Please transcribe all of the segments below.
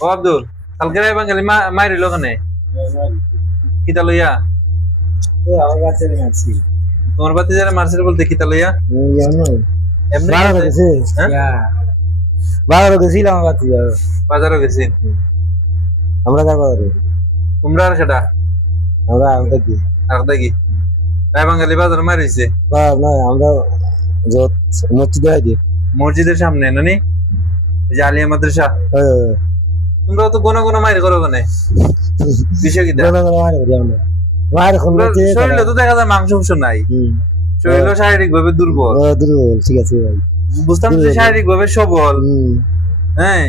ও আব্দুল কালকে রাই বাঙালি মাইরিল ওখানে কিতা লইয়া তোমার বাতি যারা মারছিল বলতে কিতা লইয়া এমনি হ্যাঁ? বাজারও গেছি তোমরা আর সেটা আর দেখি রাই বাঙালি বাজার মারিছে মসজিদের সামনে নানি ওই যে আলিয়া মাদ্রাসা তোমরা তো গোনা গোনা মাইর করো ওখানে বিষয় কি শরীরে তো দেখা যায় মাংস নাই শরীর শারীরিক ভাবে দুর্বল ঠিক আছে বুঝতাম যে শারীরিক ভাবে সবল হ্যাঁ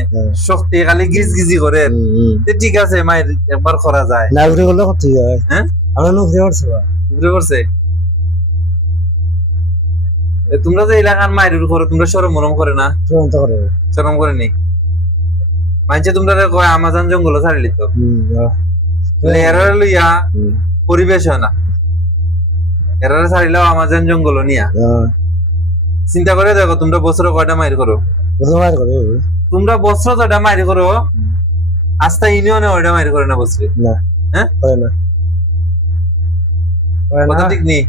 শক্তি খালি গিজ গিজি করে ঠিক আছে মায়ের একবার করা যায় না ঘুরে করলে করতে যায় হ্যাঁ আমরা ঘুরে করছে ঘুরে করছে তোমরা যে এলাকার মায়ের করো তোমরা সরম মরম করে না সরম করে নি মানছে তোমরা কয় আমাজন জঙ্গল ছাড়িলি তো এরা লইয়া পরিবেশ হয় না এরা ছাড়িলেও আমাজন জঙ্গল নিয়া চিন্তা করে দেখো তোমরা বছরে কয়টা মাইর করো তোমরা বছর তো এটা মাইর করো আস্থা ইউনিয়নে ওইটা মাইর করে না বছরে হ্যাঁ কথা ঠিক নেই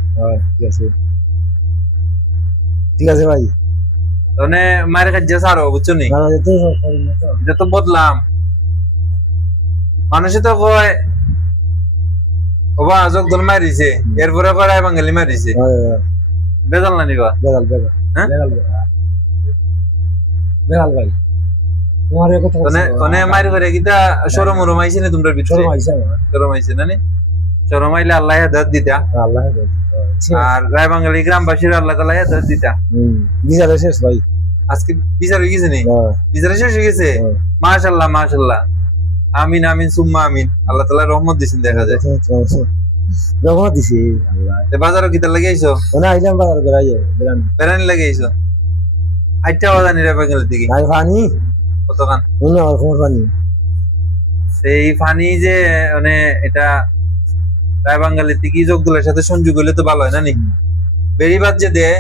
ঠিক আছে ভাই মানে মায়ের কাছে ছাড়ো বুঝছো নি এটা তো বদলাম মানুষে তো কয় ওবা আজক দল মারিছে এরপরে কড়াই বাঙালি মারিছে বেজাল না নিবা বেজাল ভাই মারি করে কিতা শরম রমাইছে না তোমরা ভিতরে শরমাইছে না শরমাইলে আল্লাহ হেদায়েত দিতা আর রায় বাঙালি গ্রামবাসীর আল্লাহ তাআলা হেদায়েত দিতা বিচার শেষ ভাই আজকে বিচার হয়ে গেছে নি বিচার শেষ হয়ে গেছে মাশাআল্লাহ মাশাআল্লাহ আমিন আমিন সুম্মা আমিন আল্লাহ তাআলা রহমত দিছেন দেখা যায় রহমত দিছে আল্লাহ বাজারও কিতা লাগাইছো না আইলাম বাজার বেরানি লাগাইছো আইটা বাজানি রে বাঙালি দিকে নাই পানি কতখান পানি সেই পানি যে মানে এটা রায় বাঙালি থেকে যোগগুলোর সাথে সংযোগ হলে তো ভালো হয় না নি বেরিবাদ যে দেয়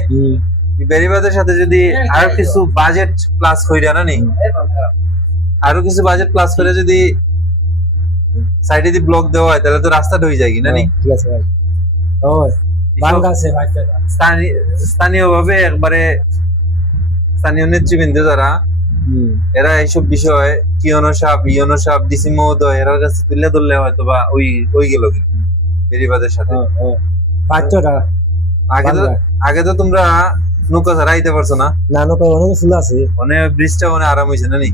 বেরিবাদের সাথে যদি আরো কিছু বাজেট প্লাস কইরা না নি আরো কিছু বাজেট প্লাস করে যদি সাইডে দি ব্লক দেওয়া হয় তাহলে তো রাস্তাটা হয়ে যায় কি না নি ঠিক আছে ভাই ওই বাংলা আছে স্থানীয় ভাবে একবারে স্থানীয় নেতৃবৃন্দ যারা এরা এইসব বিষয় কিয়নো সাপ ডিসি মহোদয় এরা কাছে তুলে ধরলে হয়তো বা ওই গেল বেরিবাদের সাথে আগে তো তোমরা নৌকা ছাড়া আইতে পারছো না নৌকা অনেক ফুল আছে অনেক ব্রিজটা অনেক আরাম হয়েছে না নি